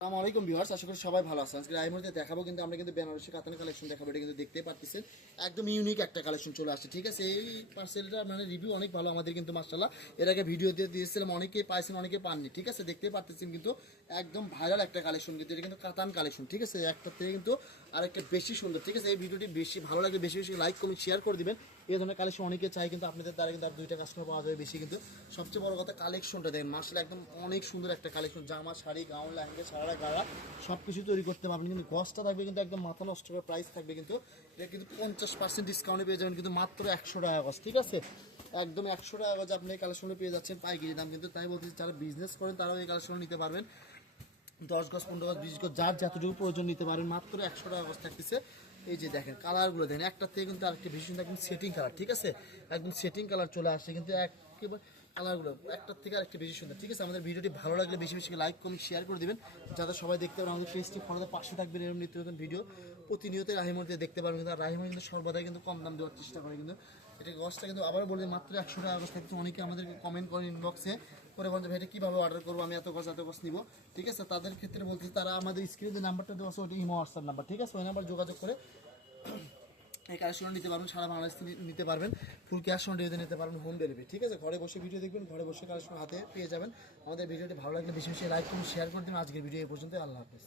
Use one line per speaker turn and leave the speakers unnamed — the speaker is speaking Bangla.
আসসালামু আলাইকুম ভিউয়ার্স, আশা করি সবাই ভালো আছেন। আজকে এই মুহূর্তে দেখাবো কিন্তু আমরা কিন্তু বেনারসি কাতানের কালেকশন দেখাবো, এটা কিন্তু দেখতেই পাচ্ছেন একদম ইউনিক একটা কালেকশন চলে আসছে, ঠিক আছে? এই পার্সেলটা মানে রিভিউ অনেক ভালো আমাদের কিন্তু মার্শাল্লাহ এর আগে ভিডিও দিয়ে দিয়েছিলাম অনেকে পাইছেন অনেকে পাননি, ঠিক আছে? দেখতেই পারতেছেন কিন্তু একদম ভাইরাল একটা কালেকশন কিন্তু, এটা কিন্তু কাতান কালেকশন, ঠিক আছে? একটা থেকে কিন্তু আরেকটা বেশি সুন্দর, ঠিক আছে? এই ভিডিওটি বেশি ভালো লাগলে বেশি বেশি লাইক কমেন্ট শেয়ার করে দিবেন। এই ধরনের কালেকশন অনেকে চাই কিন্তু আপনাদের দ্বারা কিন্তু আর দুইটা কাস্টমার পাওয়া যাবে বেশি কিন্তু। সবচেয়ে বড় কথা, কালেকশনটা দেখেন মার্শাল একদম অনেক সুন্দর একটা কালেকশন, জামা, শাড়ি গাউন লেহেঙ্গা সারা গাড়া সব কিছু তৈরি করতে পারবেন। কিন্তু গসটা থাকবে কিন্তু একদম মাথা নষ্ট করে প্রাইস থাকবে কিন্তু। এটা কিন্তু পঞ্চাশ পার্সেন্ট ডিসকাউন্টে পেয়ে যাবেন কিন্তু মাত্র একশো টাকা গস ঠিক আছে? একদম একশো টাকা গজ আপনি এই কালেকশনে পেয়ে যাচ্ছেন পাইকারি দাম। কিন্তু তাই বলতেছি যারা বিজনেস করেন তারাও এই কালেকশন নিতে পারবেন। দশ গজ, পনেরো গজ, বিশ গজ, যার যতটুকু প্রয়োজন নিতে পারেন মাত্র একশো টাকা গজ থাকতেছে। এই যে দেখেন কালারগুলো দেখেন একটা থেকে কিন্তু আরেকটা সুন্দর একদম সেটিং কালার ঠিক আছে? একদম সেটিং কালার চলে আসছে, কিন্তু একেবারে কালারগুলো একটার থেকে আরেকটা বেশি সুন্দর। ঠিক আছে? আমাদের ভিডিওটি ভালো লাগলে বেশি বেশি লাইক কমেন্ট শেয়ার করে দিবেন। যাতে সবাই দেখতে পারেন আমাদের ফেসটি ফলোতে পাশে থাকবেন এরকম নিত্য নতুন ভিডিও প্রতিনিয়ত রাহিমতে দেখতে পারবেন কিন্তু আর রাহিমা কিন্তু সর্বদাই কিন্তু কম দাম দেওয়ার চেষ্টা করে কিন্তু। এটা গছটা কিন্তু আবার বলে মাত্র একশো টাকা গছ থাকছে অনেকে আমাদেরকে কমেন্ট করেন ইনবক্সে করে বলছে, ভাই, এটা কীভাবে অর্ডার করব? আমি এত গছ এত গছ নিবো? ঠিক আছে? তাদের ক্ষেত্রে বলছি তারা আমাদের স্ক্রিনে যে নাম্বারটা দেওয়া আছে, ওটা ইমো হোয়াটসঅ্যাপ নাম্বার ঠিক আছে? ওই নাম্বার যোগাযোগ করে এই কালেকশন নিতে পারবেন, সারা বাংলাদেশ থেকে নিতে পারবেন। ফুল ক্যাশ অন ডেলিভারি নিতে পারবেন হোম ডেলিভারি ঠিক আছে? ঘরে বসে ভিডিও দেখবেন, ঘরে বসে কালেকশন হাতে পেয়ে যাবেন। আমাদের ভিডিওটি ভালো লাগলে বেশি বেশি লাইক করুন শেয়ার করে দিন। আজকের ভিডিও এই পর্যন্ত আল্লাহ হাফেজ।